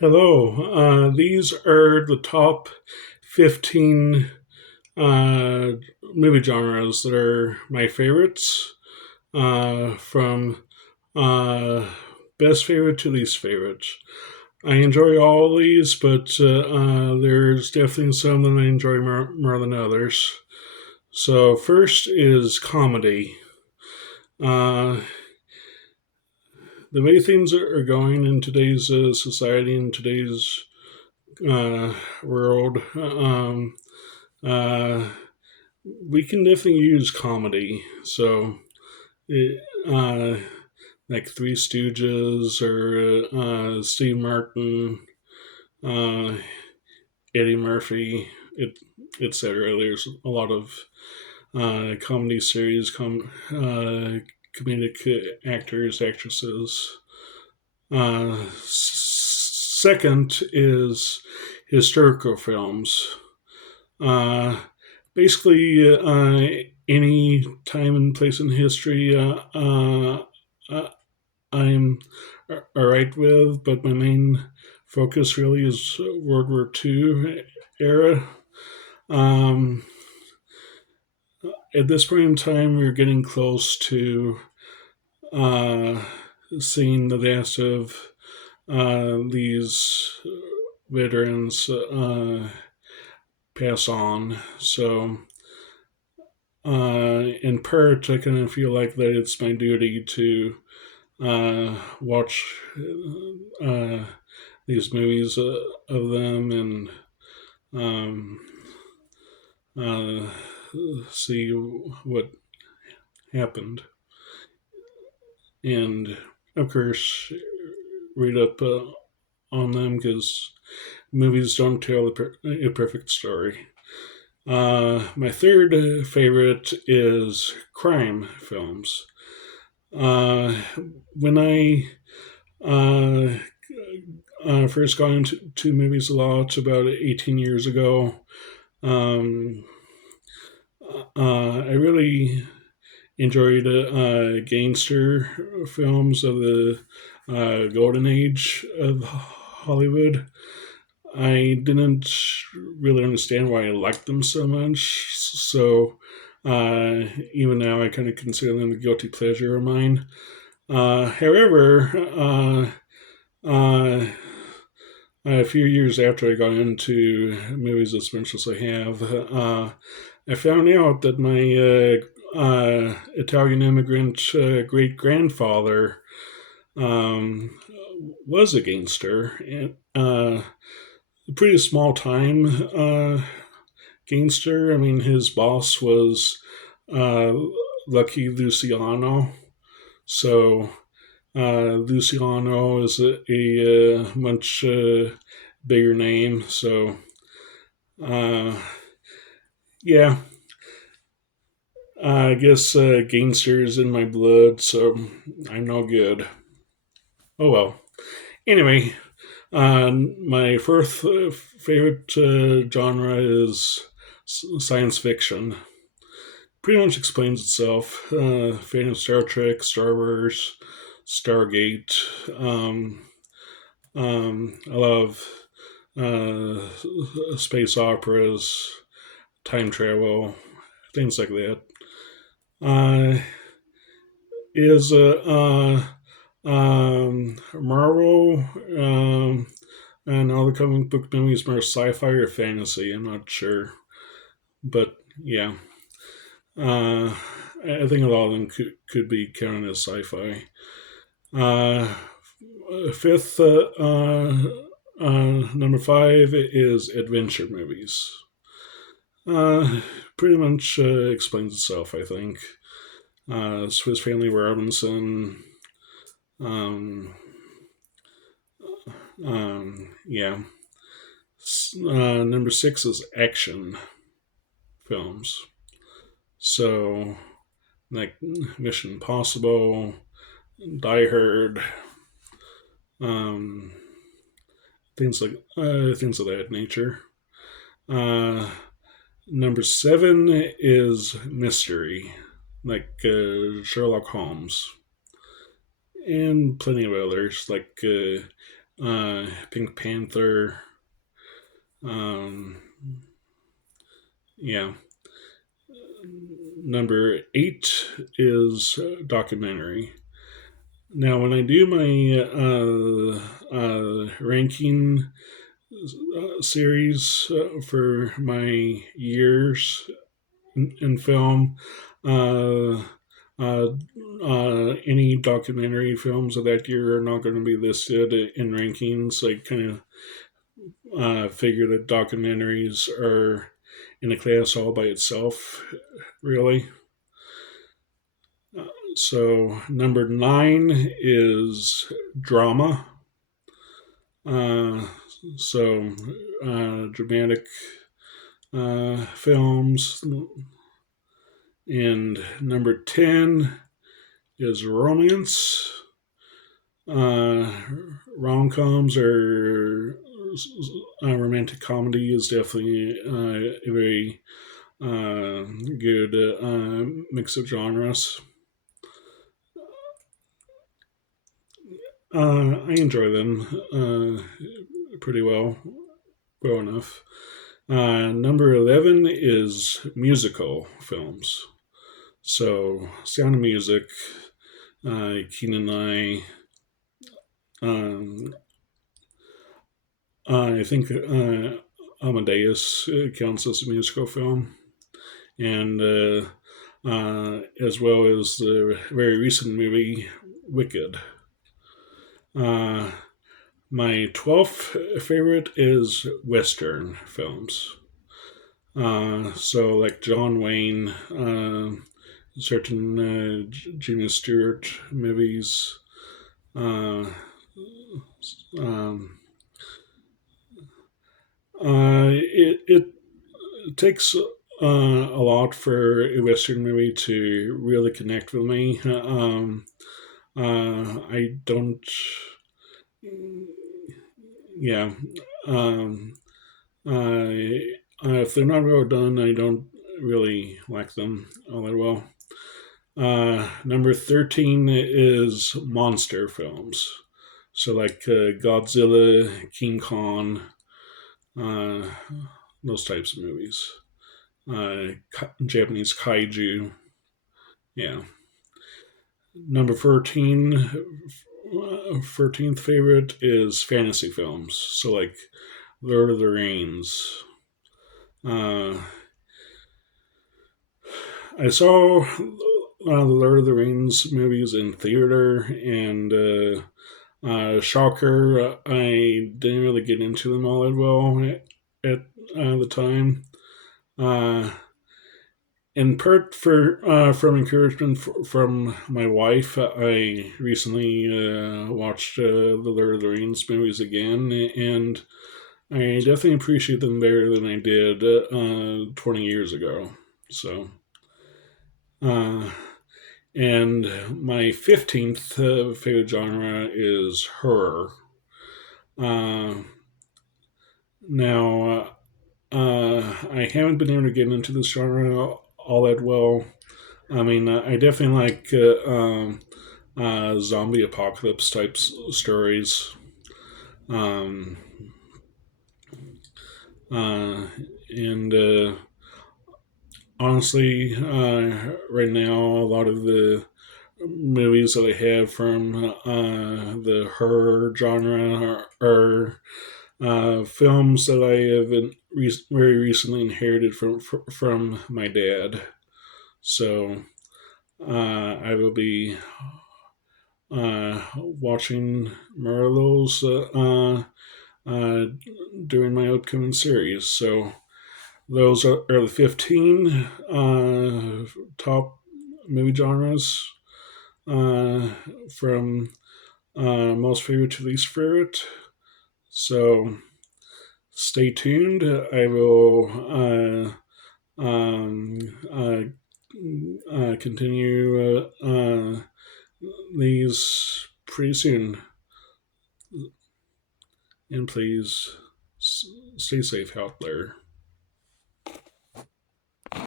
Hello. These are the top 15 uh, movie genres that are my favorites, from uh, best favorite to least favorite. I enjoy all these, but there's definitely some that I enjoy more than others. So, first is comedy. Uh, the way things are going in today's society, in today's world, uh, we can definitely use comedy. So, it, like Three Stooges or Steve Martin, uh, Eddie Murphy, etc. There's a lot of comedy series, comedic actors, actresses. Second is historical films. Uh, Basically, any time and place in history, uh, I'm all right with, but my main focus really is World War II era. Um, at this point in time, we're getting close to uh, seeing the last of these veterans pass on. So, in part, I kind of feel like that it's my duty to watch uh, these movies of them and um, uh, see what happened. And of course, read up on them because movies don't tell a perfect story. My third favorite is crime films. Uh, when I uh, first got into movies a lot about 18 years ago, um, I really enjoyed gangster films of the golden age of Hollywood. I didn't really understand why I liked them so much, so even now I kind of consider them a guilty pleasure of mine. However, uh, a few years after I got into movies as much as I have, I found out that my Italian immigrant great grandfather um, was a gangster, and a pretty small time gangster. I mean, his boss was uh, Lucky Luciano. So Luciano is a much bigger name. So uh, yeah, I guess gangster is in my blood, so I'm no good. Oh well. Anyway, my fourth favorite genre is science fiction. Pretty much explains itself. Fan of Star Trek, Star Wars, Stargate. I love space operas, time travel, things like that. Uh, is Marvel and all the comic book movies more sci-fi or fantasy? I'm not sure, but yeah, uh, I think a lot of them could be counted as sci-fi. Uh, Fifth, number five is adventure movies. Uh, Pretty much explains itself, I think. Swiss Family Robinson. Um, yeah. Number six is action films. So, like Mission Impossible, Die Hard, um, things of that nature. Uh, Number seven is mystery, like Sherlock Holmes, and plenty of others like Pink Panther. Um, yeah. Number 8 is documentary. Now, when I do my ranking series for my years in film, uh, uh, any documentary films of that year are not going to be listed in rankings. I kind of figure that documentaries are in a class all by itself, really. So, number 9 is drama. Uh, so, dramatic films. And number 10 is romance. Uh, Rom coms or romantic comedy is definitely a very good mix of genres. I enjoy them pretty well enough. Number 11 is musical films. So, Sound of Music, Keenan and I, I think Amadeus counts as a musical film, and as well as the very recent movie Wicked. Uh, my 12th favorite is Western films. So, like John Wayne, certain Jimmy Stewart movies. Uh, um, it takes a lot for a Western movie to really connect with me. I don't, yeah. Um, if they're not well done, I don't really like them all that well. Number 13 is monster films. So, like Godzilla, King Kong, uh, those types of movies. Japanese kaiju. Yeah. Number 14th favorite is fantasy films. So, like Lord of the Rings. Uh, I saw the Lord of the Rings movies in theater, and shocker, I didn't really get into them all that well at the time. Uh, in part for from encouragement from my wife, I recently watched the Lord of the Rings movies again, and I definitely appreciate them better than I did 20 years ago. So, uh, and my 15th favorite genre is horror. Uh, now, I haven't been able to get into this genre all that well. I mean, I definitely like zombie apocalypse type stories. Um, uh, and honestly, right now, a lot of the movies that I have from the horror genre are films that I have very recently inherited from my dad. So I will be watching more of those uh, during my upcoming series. So those are the 15 top movie genres uh, from most favorite to least favorite. So stay tuned. I will continue these pretty soon. And please stay safe out there.